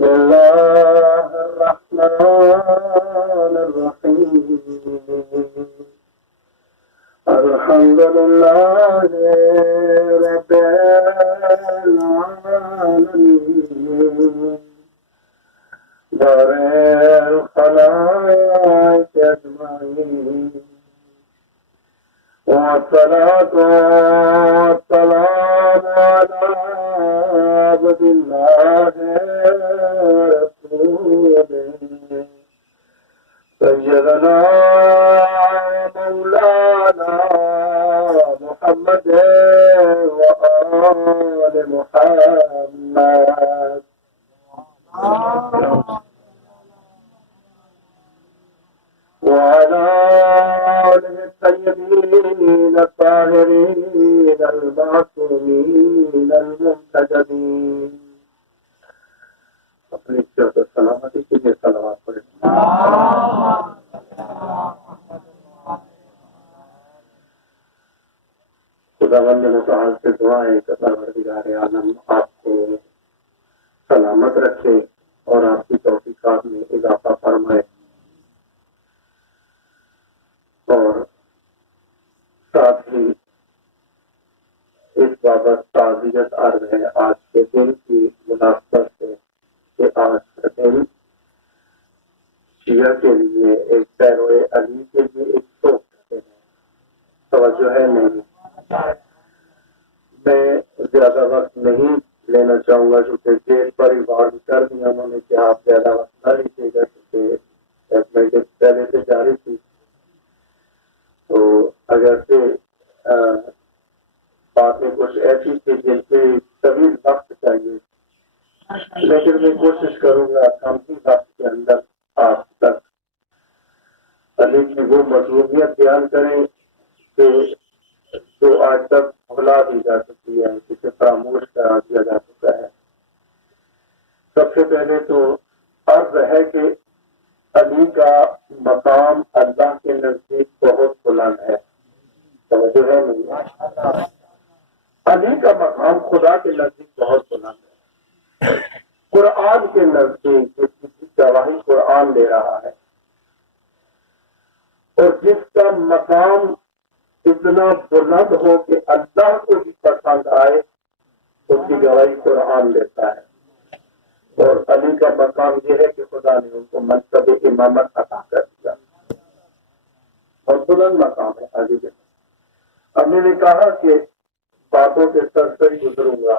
بسم الله الرحمن الرحيم الحمد لله رب العالمين دار الخلائق أجمعين والصلاة والسلام على عبد الله ورسوله سيدنا مولانا محمد وآل محمد وعلى آله الطيبين الطاهرين المعصومين المنتجبين اپنی عزت و سلامتی کے لیے صلوات پڑھیں. خداوند متعال سے دعا ہے کہ پروردگار عالم آپ کو سلامت رکھے اور آپ کی توفیقات میں اضافہ فرمائے، اور ساتھ ہی اس بابت تعزیت عرض ہے آج کے دن کی مناسبت سے کہ آج کا دن شیعہ کے لیے ایک پیروئے علی کے لیے ایک شوق ہے. توجہ ہے نہیں؟ میں زیادہ وقت نہیں لینا چاہوں گا کیونکہ گیٹ پر ہی بات کر دیا انہوں نے کہ آپ زیادہ وقت نہ لیجیے گا کیونکہ پہلے سے جاری تھی. تو اگر سے باتیں کچھ ایسی تھی جن کے طویل وقت چاہیے، لیکن میں کوشش کروں گا کم ہی وقت کے اندر آپ تک علی کی وہ مضمونیت بیان کریں کہ جو آج تک بھلا دی جا سکتی ہے، جسے فراموش کرا دیا جا سکتا ہے. سب سے پہلے تو عرض ہے کہ علی کا مقام اللہ کے نزدیک بہت بلند ہے. توجہ ہے نہیں؟ علی کا مقام خدا کے نزدیک بہت بلند ہے. قرآن کے نزدیک جس کی گواہی قرآن دے رہا ہے اور جس کا مقام اتنا بلند ہو کہ اللہ کو بھی پسند آئے، اس کی گواہی قرآن دیتا ہے. اور علی کا مقام یہ ہے کہ خدا نے ان کو منصب امامت عطا کر دیا اور بلند مقام ہے علی کے. اب میں نے کہا کہ باتوں کے سرسری گزروں گا.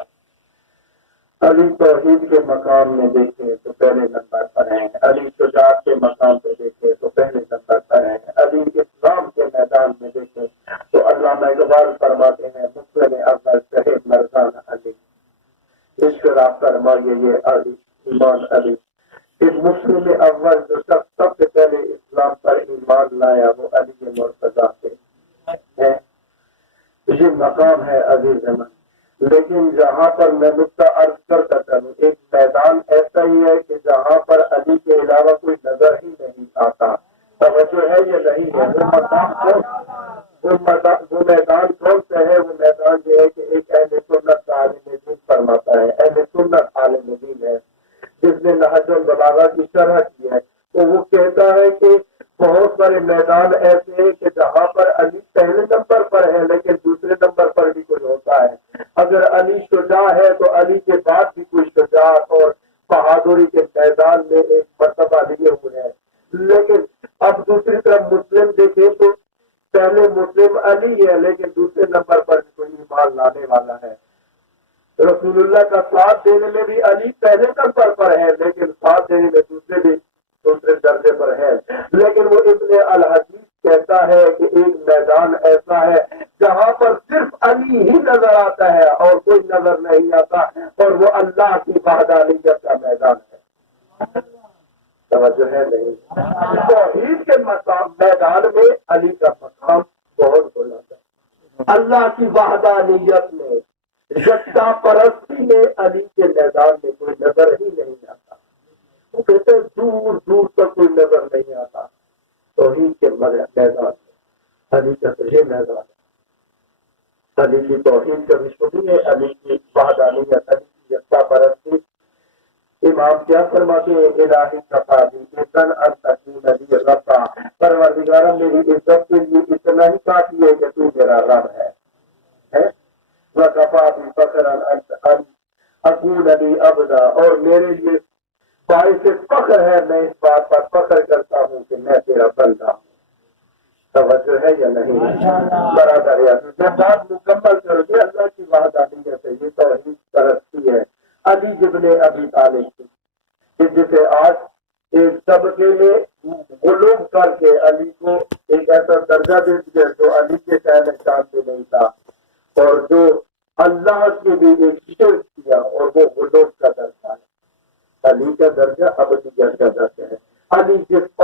علی توحید کے مقام میں دیکھیں تو پہلے نمبر پر ہیں. علی شجاعت کے مقام پہ دیکھیں تو پہلے نمبر پر ہیں. علی اسلام کے میدان میں دیکھیں تو علامہ اقبال فرماتے ہیں مسلم اول شہر مرزان علی، عشق را فرمائیے یہ علی ایمان علی. اس مسلم اول جو شخص سب سے پہلے اسلام پر ایمان لایا وہ علی مرتضیٰ سے ہے. یہ مقام ہے عزیز زمان. لیکن جہاں پر میں نقطہ عرض کرتا چلوں، ایک میدان ایسا ہی ہے کہ جہاں پر علی کے علاوہ کوئی نظر ہی نہیں آتا. توجہ ہے یہ نہیں ہے؟ وہ میدان کون سا ہے؟ وہ میدان یہ ہے کہ ایک اہل سنت عالم دین فرماتا ہے، اہل سنت عالم دین ہے جس نے نہج البلاغہ کی شرح کی ہے. تو وہ کہتا ہے کہ بہت سارے میدان ایسے ہیں کہ جہاں پر علی پہلے نمبر پر ہے لیکن دوسرے نمبر پر بھی کوئی ہوتا ہے. اگر علی شجاع ہے تو علی کے بعد بھی کوئی شجاعت اور بہادری کے میدان میں ایک مرتبہ لیے ہوئے ہیں. لیکن اب دوسری طرف مسلم دیکھیں تو پہلے مسلم علی ہے لیکن دوسرے نمبر پر بھی کوئی ایمان لانے والا ہے. رسول اللہ کا ساتھ دینے میں بھی علی پہلے نمبر پر ہے لیکن ساتھ دینے میں دوسرے درجے پر ہے. لیکن وہ ابن الحدیث کہتا ہے کہ ایک میدان ایسا ہے جہاں پر صرف علی ہی نظر آتا ہے اور کوئی نظر نہیں آتا، اور وہ اللہ کی وحدانیت کا میدان ہے. توجہ ہے نہیں؟ توحید کے میدان میں علی کا مقام بہت بلند ہے. اللہ کی وحدانیت میں، یکتا پرستی میں علی کے میدان میں کوئی نظر ہی نہیں آتا. وہ کہتے ہیں دور دور تک کوئی نظر نہیں آتا. توحید کے میدان میں علی کا یہ میدان ہے. علی کی توحید کا بھی ہے، علی کی وحدانیت، علی کی یکتا پرستی. امام کیا فرماتے ہیں؟ الہی کفانی اتن انتقین علی ربا، پروردگارہ میری عزت کے لیے اتنا ہی کافی ہے کہ تو میرا رب ہے۔ وَكَفَى بِفَخْرًا أَنْ أَكُونَ لِي عَبْدًا، اور میرے لیے باعث فخر ہے، میں اس بات پر فخر کرتا ہوں کہ میں تیرا بندہ ہوں۔ توجہ ہے یا نہیں؟ برادر عزیز، جب بات مکمل کرو گے اللہ کی وحدانیت ہے، یہ توحید پرستی ہے علی ابن ابی طالب کی، کہ جسے آج ایک طبقے میں غلوب کر کے علی کو ایک ایسا درجہ دے دیا جو علی کے شہر نشان سے نہیں تھا، اور جو اللہ کے بھی ایک شرک کیا، اور وہ غلوب کا درجہ ہے۔ علی کا درجہ ابدیت کا درجہ ہے۔ علی جس